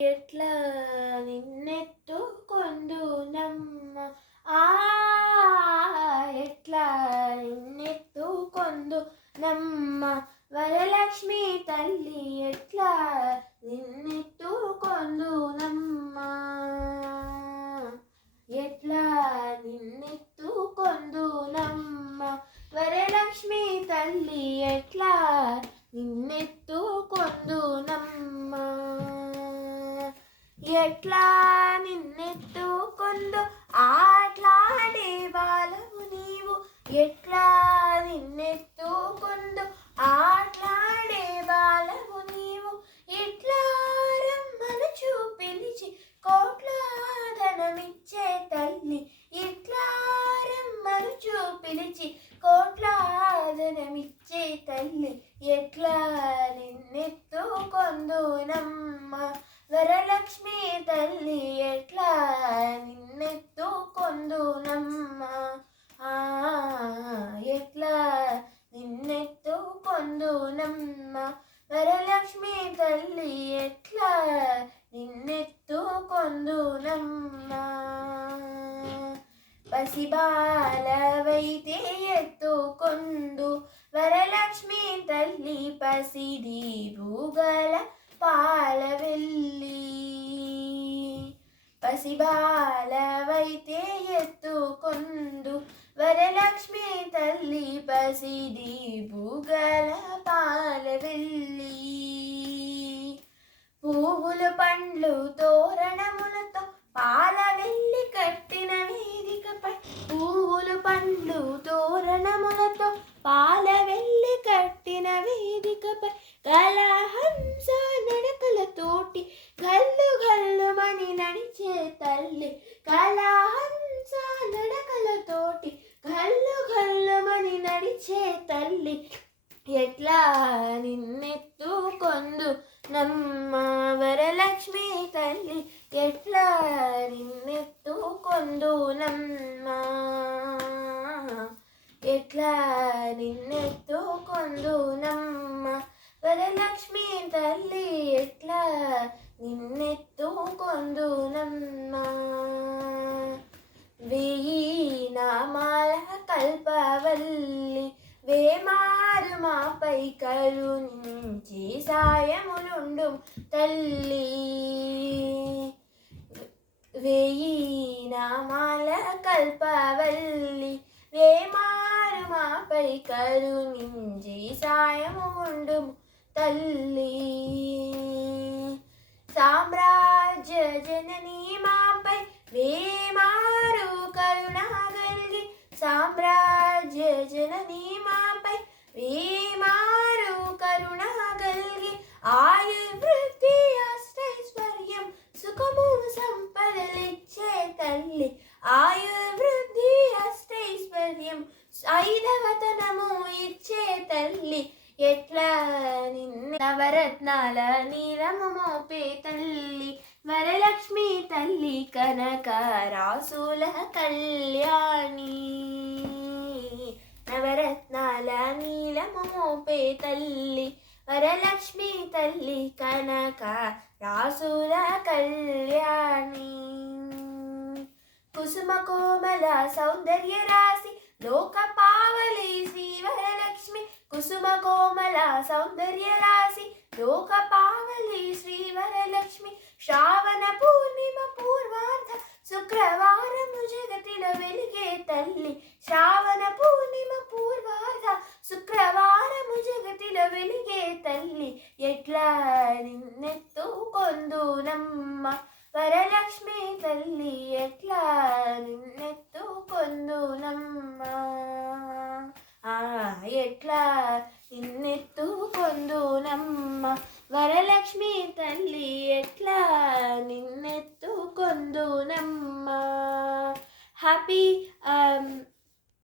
ఎట్లా నిన్నెత్తుకొందునమ్మ ఆ ఎట్లా నిన్నెత్తుకొందునమ్మ వరలక్ష్మి తల్లి ఎట్లా నిన్నెత్తుకొందునమ్మ ఎట్లా నిన్నెత్తుకొందునమ్మ వరలక్ష్మి తల్లి ఎట్లా నిన్నెత్తుకొందునమ్మ ఎట్లా నిన్నెత్తుకొందు ఆట్లాడే బాలవు నీవు ఎట్లా నిన్నెత్తుకొందు ఆట్లాడే బాలవు నీవు ఇట్లా రమ్మనుచు పిలిచి కోట్ల ధనమిచ్చే తల్లి ఇట్లా రమ్మనుచు పిలిచి కోట్ల ధనమిచ్చే తల్లి ఎట్లా నిన్నెత్తుకొందునమ్మ వరలక్ష్మి తల్లి ఎట్లా నిన్నెత్తుకొందునమ్మ ఎట్లా నిన్నెత్తుకొందునమ్మ వరలక్ష్మి తల్లి ఎట్లా నిన్నెత్తుకొందునమ్మ పసిబాలవైతే ఎత్తుకొందు వరలక్ష్మి తల్లి పసిడి భూగల పాలవెల్లి పసిబాలవైతే ఎత్తుకొందు వరలక్ష్మి తల్లి పసిడి భూగల పాలవెల్లి పువ్వులు పండ్లు తోరణములతో పాలవెల్లి కట్టిన వేదికపై పువ్వులు పండ్లు తోరణములతో పాలవెల్లి కట్టిన వేదికపై కళహంస నడకలతోటి గల్లు గల్లుమని నడిచే తల్లి కళహంస నడకలతోటి గల్లు గల్లుమని నడిచే తల్లి ఎట్లా నిన్నెత్తుకొందు నమ్మ వరలక్ష్మి తల్లి ఎట్లా నిన్నెత్తుకొందు నమ్మ ఎట్లా నిన్నెత్తుకొందు నమ్మ వరలక్ష్మి తల్లి ఎట్లా నిన్నెత్తుకొందునమ్మ వెయ్యి నామాల కల్పవల్లి వేమారు మాపై కరుణించి సాయములుండు తల్లి వెయ్యి నామాల కల్పవల్లి వేమారు మాపై కరుణించి సాయముండు తల్లి సామ్రాజ్య జననీ మాపై వేమారు కరుణగల్గి సామ్రాజ్య జననీ మాపై వేమారు కరుణగల్గి ఆయుర్వృద్ధి అష్టైశ్వర్యం సుఖము సంపదలిచ్చే తల్లి ఆయుర్వృద్ధి అష్టైశ్వర్యం ఐదవతనము ఇచ్చే తల్లి ఎట్లా నిన్న నవరత్నాల నీలము మోపే తల్లి వరలక్ష్మి తల్లి కనక రాసుల కళ్యాణి నవరత్నాల నీలము మోపే తల్లి వరలక్ష్మి తల్లి కనక రాసుల కళ్యాణి కుసుమ కోమల సౌందర్య రాశి లోక పావలి శ్రీ వరలక్ష్మి కుసుమ కోమల సౌందర్య రాశి లోక పావలి శ్రీ వరలక్ష్మి శ్రావణ పూర్ణిమ పూర్వార్ధ శుక్రవారము జగతిలో వెలిగే తల్లి శ్రావణ పూర్ణిమ పూర్వార్ధ శుక్రవారము జగతిలో వెలిగే తల్లి ఎట్లా నిన్నెత్తుకొందునమ్మ వరలక్ష్మి తల్లి ఎట్లా